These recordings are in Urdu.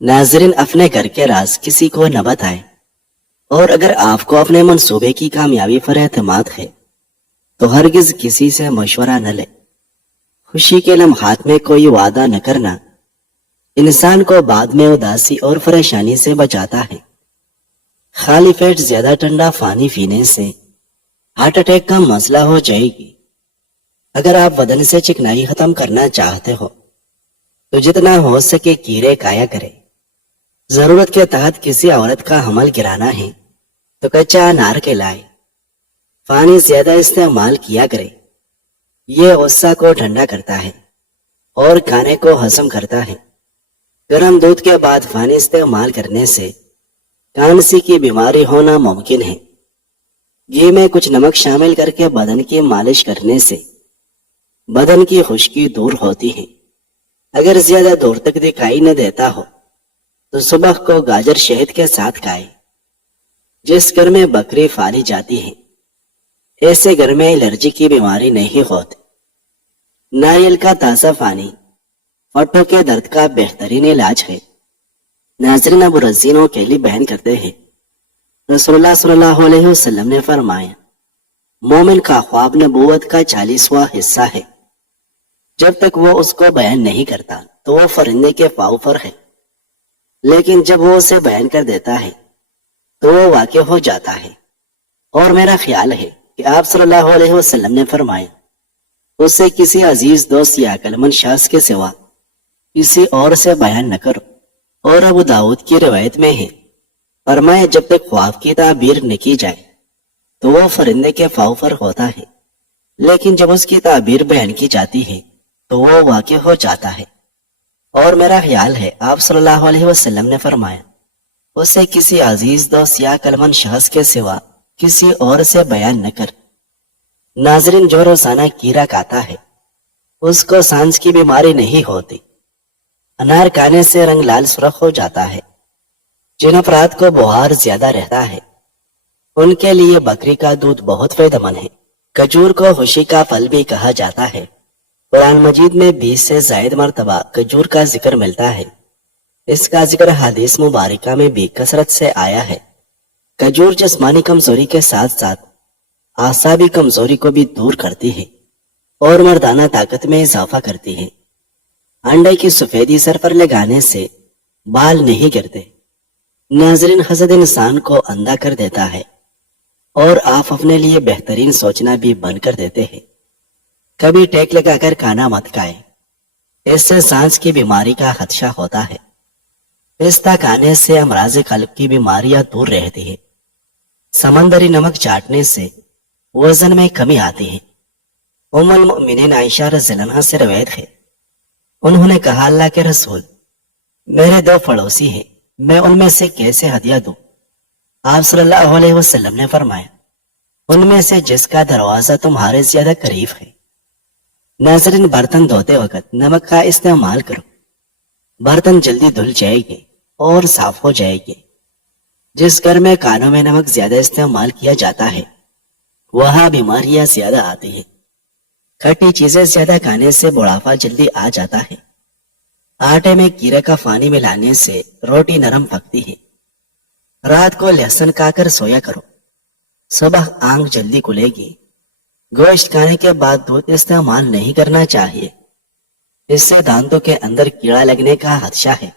ناظرین، اپنے گھر کے راز کسی کو نہ بتائیں، اور اگر آپ کو اپنے منصوبے کی کامیابی پر اعتماد ہے تو ہرگز کسی سے مشورہ نہ لیں۔ خوشی کے لمحات میں کوئی وعدہ نہ کرنا انسان کو بعد میں اداسی اور پریشانی سے بچاتا ہے۔ خالی پیٹ زیادہ ٹھنڈا پانی پینے سے ہارٹ اٹیک کا مسئلہ ہو جائے گی۔ اگر آپ بدن سے چکنائی ختم کرنا چاہتے ہو تو جتنا ہو سکے کیڑے کھایا کریں۔ ضرورت کے تحت کسی عورت کا حمل گرانا ہے تو کچا انار کھلائے۔ پانی زیادہ استعمال کیا کرے، یہ غصہ کو ٹھنڈا کرتا ہے اور کھانے کو ہضم کرتا ہے۔ گرم دودھ کے بعد پانی استعمال کرنے سے کانسی کی بیماری ہونا ممکن ہے۔ گھی میں کچھ نمک شامل کر کے بدن کی مالش کرنے سے بدن کی خشکی دور ہوتی ہے۔ اگر زیادہ دور تک دکھائی نہ دیتا ہو تو صبح کو گاجر شہد کے ساتھ کھائے۔ جس گھر میں بکری پالی جاتی ہے ایسے گھر میں الرجی کی بیماری نہیں ہوتی۔ ناریل کا تازہ پانی پٹھوں کے درد کا بہترین علاج ہے۔ ناظرین، ابو رزینوں کے لیے بیان کرتے ہیں، رسول اللہ صلی اللہ علیہ وسلم نے فرمایا، مومن کا خواب نبوت کا 40واں حصہ ہے۔ جب تک وہ اس کو بیان نہیں کرتا تو وہ فرندے کے پاؤں پر ہے، لیکن جب وہ اسے بیان کر دیتا ہے تو وہ واقع ہو جاتا ہے۔ اور میرا خیال ہے کہ آپ صلی اللہ علیہ وسلم نے فرمایا، اسے کسی عزیز دوست یا عقلمند شخص کے سوا کسی اور سے بیان نہ کرو۔ اور ابو داؤد کی روایت میں ہے، فرمایا، جب تک خواب کی تعبیر نہ کی جائے تو وہ فرندے کے پاؤں پر ہوتا ہے، لیکن جب اس کی تعبیر بیان کی جاتی ہے تو وہ واقع ہو جاتا ہے۔ اور میرا خیال ہے آپ صلی اللہ علیہ وسلم نے فرمایا، اسے کسی عزیز دوست یا عقلمند شخص کے سوا کسی اور سے بیان نہ کر۔ ناظرین، جو روزانہ کیڑا کھاتا ہے اس کو سانس کی بیماری نہیں ہوتی۔ انار کھانے سے رنگ لال سرخ ہو جاتا ہے۔ جن افراد کو بخار زیادہ رہتا ہے ان کے لیے بکری کا دودھ بہت فائدہ مند ہے۔ کھجور کو خوشی کا پھل بھی کہا جاتا ہے۔ قرآن مجید میں 20 سے زائد مرتبہ کھجور کا ذکر ملتا ہے۔ اس کا ذکر حدیث مبارکہ میں بھی کثرت سے آیا ہے۔ کھجور جسمانی کمزوری کے ساتھ ساتھ اعصابی کمزوری کو بھی دور کرتی ہے اور مردانہ طاقت میں اضافہ کرتی ہے۔ انڈے کی سفیدی سر پر لگانے سے بال نہیں گرتے۔ ناظرین، حسد انسان کو اندھا کر دیتا ہے اور آپ اپنے لیے بہترین سوچنا بھی بند کر دیتے ہیں۔ کبھی ٹیک لگا کر کھانا مت کھائیں، اس سے سانس کی بیماری کا خدشہ ہوتا ہے۔ پستہ کھانے سے امراض قلب کی بیماریاں دور رہتی ہے۔ سمندری نمک چاٹنے سے وزن میں کمی آتی ہے۔ ام المؤمنین عائشہ رضی اللہ عنہا سے روایت ہے، انہوں نے کہا، اللہ کے رسول، میرے 2 پڑوسی ہیں، میں ان میں سے کیسے ہدیہ دوں؟ آپ صلی اللہ علیہ وسلم نے فرمایا، ان میں سے جس کا دروازہ تمہارے زیادہ قریب ہے۔ ناظرین، برتن دھوتے وقت نمک کا استعمال کرو، برتن جلدی دھل جائے گے اور صاف ہو جائے گے۔ جس گھر میں کھانوں میں نمک زیادہ استعمال کیا جاتا ہے وہاں بیماریاں زیادہ آتی ہیں۔ کھٹی چیزیں زیادہ کھانے سے بڑھاپا جلدی آ جاتا ہے۔ آٹے میں کیڑے کا پانی ملانے سے روٹی نرم پکتی ہے۔ رات کو لہسن کھا کر سویا کرو، صبح آنکھ جلدی کھلے گی۔ گوشت کھانے کے بعد دودھ استعمال نہیں کرنا چاہیے، اس سے دانتوں کے اندر کیڑا لگنے کا خدشہ ہے۔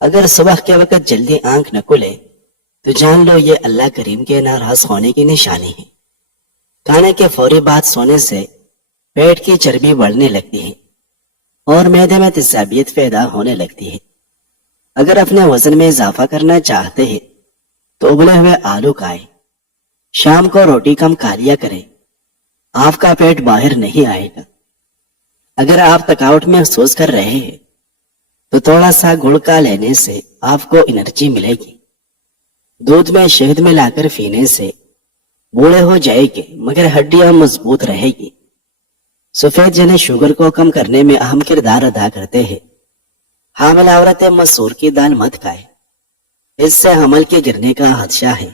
اگر صبح کے وقت جلدی آنکھ نہ کھلے تو جان لو یہ اللہ کریم کے ناراض ہونے کی نشانی ہے۔ کھانے کے فوری بعد سونے سے پیٹ کی چربی بڑھنے لگتی ہے اور معدے میں تیزابیت پیدا ہونے لگتی ہے۔ اگر اپنے وزن میں اضافہ کرنا چاہتے ہیں تو ابلے ہوئے آلو کھائیں۔ شام کو روٹی کم کھا لیا کریں، آپ کا پیٹ باہر نہیں آئے گا۔ اگر آپ تھکاوٹ محسوس کر رہے ہیں تو تھوڑا سا گڑ کا لینے سے آپ کو انرجی ملے گی۔ دودھ میں شہد ملا کر پینے سے بوڑھے ہو جائے گے مگر ہڈیاں مضبوط رہے گی۔ سفید چنے شوگر کو کم کرنے میں اہم کردار ادا کرتے ہیں۔ حاملہ عورتیں مسور کی دال مت کھائیں، اس سے حمل کے گرنے کا خدشہ ہے۔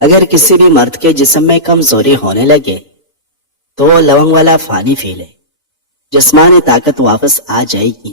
اگر کسی بھی مرد کے جسم میں کمزوری ہونے لگے تو وہ لونگ والا پانی پی لے، جسمانی طاقت واپس آ جائے گی۔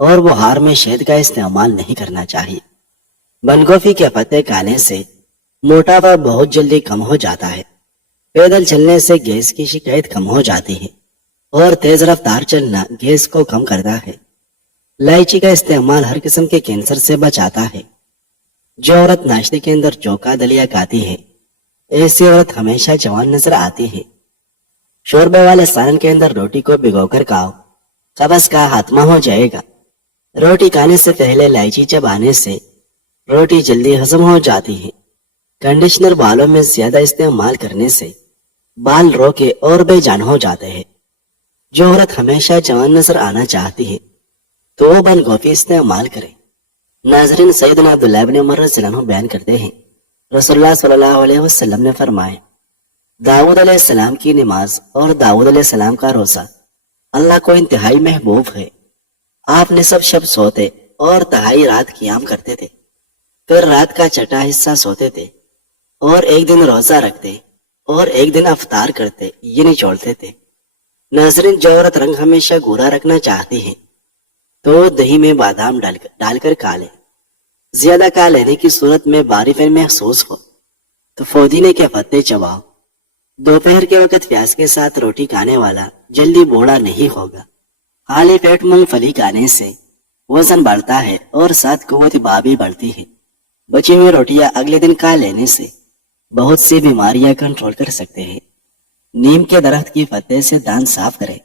اور بہار میں شہد کا استعمال نہیں کرنا چاہیے۔ بند گوبھی کے پتے کھانے سے موٹاپا بہت جلدی کم ہو جاتا ہے۔ پیدل چلنے سے گیس کی شکایت کم ہو جاتی ہے اور تیز رفتار چلنا گیس کو کم کرتا ہے۔ الائچی کا استعمال ہر قسم کے کینسر سے بچاتا ہے۔ جو عورت ناشتے کے اندر چوکا دلیا کھاتی ہے، ایسی عورت ہمیشہ جوان نظر آتی ہے۔ شوربے والے سالن کے اندر روٹی کو بھگو کر کھاؤ، قبض کا خاتمہ ہو جائے گا۔ روٹی کھانے سے پہلے الائچی چبانے سے روٹی جلدی ہضم ہو جاتی ہے۔ کنڈیشنر بالوں میں زیادہ استعمال کرنے سے بال روکے اور بے جان ہو جاتے ہیں۔ جو عورت ہمیشہ جوان نظر آنا چاہتی ہے تو وہ بند گوبھی استعمال کرے۔ ناظرین، سیدنا عبداللہ بن عمر رضی اللہ عنہ بیان کرتے ہیں، رسول اللہ صلی اللہ علیہ وسلم نے فرمایا، داؤد علیہ السلام کی نماز اور داؤد علیہ السلام کا روزہ اللہ کو انتہائی محبوب ہے۔ آپ نے سب شب سوتے اور تہائی رات قیام کرتے تھے، پھر رات کا چھٹا حصہ سوتے تھے اور ایک دن روزہ رکھتے اور ایک دن افطار کرتے، یہ نہیں چھوڑتے تھے۔ ناظرین، جو عورت رنگ ہمیشہ گورا رکھنا چاہتی ہے تو دہی میں بادام ڈال کر کھا لے۔ زیادہ کھا لینے کی صورت میں باری پن محسوس ہو تو پودینے کے پتے چباؤ۔ دوپہر کے وقت پیاز کے ساتھ روٹی کھانے والا جلدی بوڑھا نہیں ہوگا۔ خالی پیٹ مونگ پھلی کھانے سے وزن بڑھتا ہے اور ساتھ قوت بھی بڑھتی ہے۔ بچی ہوئی روٹیاں اگلے دن کھا لینے سے بہت سی بیماریاں کنٹرول کر سکتے ہیں۔ نیم کے درخت کی پتے سے دانت صاف کرے،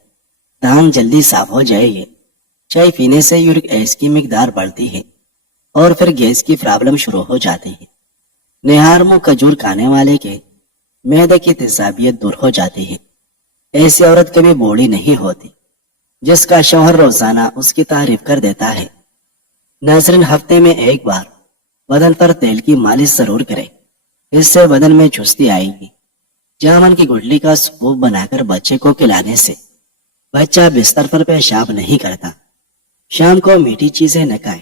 دانت جلدی صاف ہو جائے گے۔ چائے پینے سے یورک ایسڈ کی مقدار بڑھتی ہے اور پھر گیس کی پرابلم شروع ہو جاتی ہے۔ نہار منہ کھجور کھانے والے کے معدے کی تیزابیت دور ہو جاتی ہے۔ ایسی عورت کبھی بوڑھی نہیں ہوتی جس کا شوہر روزانہ اس کی تعریف کر دیتا ہے۔ ناظرین، ہفتے میں ایک بار بدن پر تیل کی مالش ضرور کرے، اس سے بدن میں چستی آئے گی۔ جامن کی گٹلی کا سوپ بنا کر بچے کو کھلانے سے بچہ بستر پر پیشاب نہیں کرتا۔ شام کو میٹھی چیزیں نہ کھائے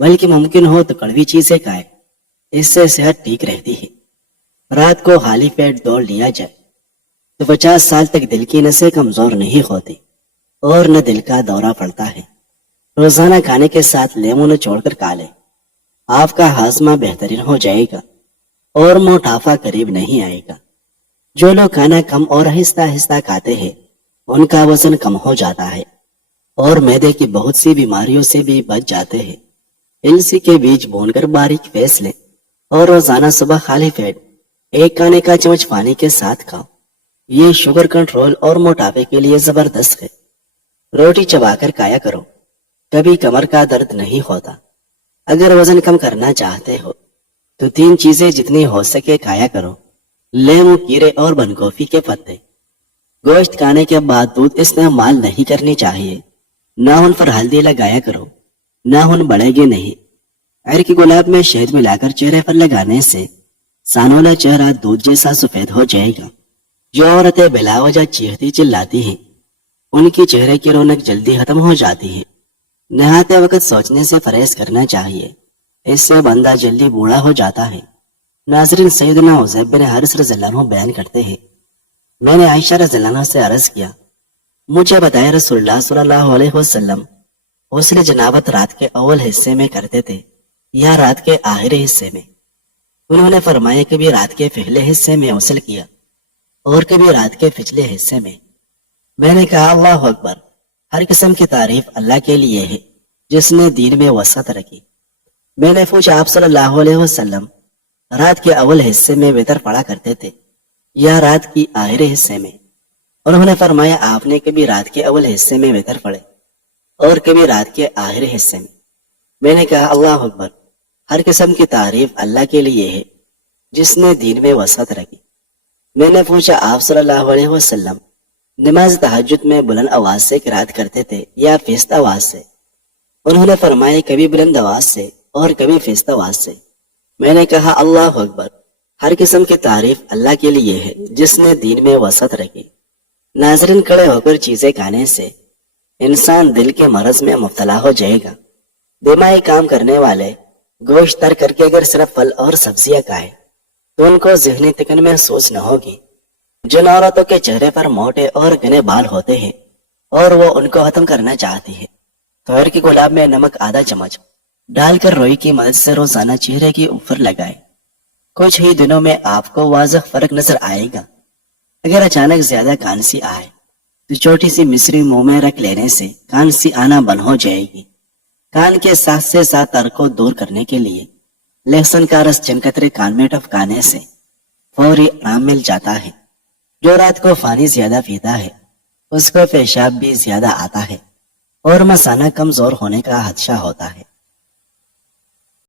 بلکہ ممکن ہو تو کڑوی چیزیں کھائے، اس سے صحت ٹھیک رہتی ہے۔ رات کو خالی پیٹ دوڑ لیا جائے تو 50 سال تک دل کی نسیں کمزور نہیں ہوتی اور نہ دل کا دورہ پڑتا ہے۔ روزانہ کھانے کے ساتھ لیموں نچوڑ کر کھا لے، آپ کا ہاضمہ بہترین ہو جائے گا اور موٹاپا قریب نہیں آئے گا۔ جو لوگ کھانا کم اور آہستہ آہستہ کھاتے ہیں ان کا وزن کم ہو جاتا ہے اور معدے کی بہت سی بیماریوں سے بھی بچ جاتے ہیں۔ السی کے بیج بھون کر باریک پیس لیں اور روزانہ صبح خالی پیٹ ایک کھانے کا چمچ پانی کے ساتھ کھاؤ۔ یہ شوگر کنٹرول اور موٹاپے کے لیے زبردست ہے۔ روٹی چبا کر کھایا کرو، کبھی کمر کا درد نہیں ہوتا۔ اگر وزن کم کرنا چاہتے ہو تو 3 چیزیں جتنی ہو سکے کھایا کرو: لیموں، کیڑے اور بند گوبھی کے پتے۔ گوشت کھانے کے بعد دودھ استعمال نہیں کرنی چاہیے۔ ناخن پر ہلدی لگایا کرو، ناخن بڑھے گے نہیں۔ عرق گلاب میں شہد ملا کر چہرے پر لگانے سے سانولا چہرہ دودھ جیسا سفید ہو جائے گا۔ جو عورتیں بلا وجہ چیختی چلاتی ہیں ان کی چہرے کی رونق جلدی ختم ہو جاتی ہے۔ نہاتے وقت سوچنے سے پرہیز کرنا چاہیے، اس سے بندہ جلدی بوڑھا ہو جاتا ہے۔ ناظرین، سیدنا حذیفہ بن حارث رضی اللہ عنہ بیان کرتے ہیں، میں نے عائشہ رضی اللہ عنہ سے عرض کیا، مجھے بتایا رسول اللہ صلی اللہ علیہ وسلم غسل جنابت رات کے اول حصے میں کرتے تھے یا رات کے آخری حصے میں؟ انہوں نے فرمایا کبھی رات کے پہلے حصے میں غسل کیا اور کبھی رات کے پچھلے حصے میں۔ میں نے کہا، اللہ اکبر، ہر قسم کی تعریف اللہ کے لیے ہے جس نے دین میں وسعت رکھی۔ میں نے پوچھا، آپ صلی اللہ علیہ وسلم رات کے اول حصے میں وتر پڑھا کرتے تھے یا رات کی آخری حصے میں؟ انہوں نے فرمایا، آپ نے کبھی رات کے اول حصے میں وتر پڑھے اور کبھی رات کے آخری حصے میں۔ میں نے کہا، اللہ اکبر، ہر قسم کی تعریف اللہ کے لیے ہے جس نے دین میں وسعت رکھی۔ میں نے پوچھا، آپ صلی اللہ علیہ وسلم نماز تہجد میں بلند آواز سے قرات کرتے تھے یا فیست آواز سے؟ انہوں نے فرمایا، کبھی بلند آواز سے اور کبھی فیست آواز سے۔ میں نے کہا، اللہ اکبر، ہر قسم کی تعریف اللہ کے لیے ہے جس نے دین میں وسعت رکھی۔ ناظرین، کھڑے ہو کر چیزیں کھانے سے انسان دل کے مرض میں مبتلا ہو جائے گا۔ دماغی کام کرنے والے گوشت تر کر کے اگر صرف پھل اور سبزیاں کھائیں تو ان کو ذہنی تکن محسوس نہ ہوگی۔ جن عورتوں کے چہرے پر موٹے اور گھنے بال ہوتے ہیں اور وہ ان کو ختم کرنا چاہتی ہے طور کے گلاب میں نمک آدھا چمچ ڈال کر روئی کی مدد سے روزانہ چہرے کے اوپر لگائے. کچھ ہی دنوں میں آپ کو واضح فرق نظر آئے گا. اگر اچانک زیادہ کھانسی آئے تو چھوٹی سی مصری منہ میں رکھ لینے سے کھانسی آنا بند ہو جائے گی. کان کے ساتھ سے ساتھ تر کو دور کرنے کے لیے لہسن کا رس چند قطرے کان میں ٹپکانے سے فوری آرام مل جاتا ہے. جو رات کو پانی زیادہ پیتا ہے اس کو پیشاب بھی زیادہ آتا ہے اور مثانہ کمزور ہونے کا خدشہ ہوتا ہے.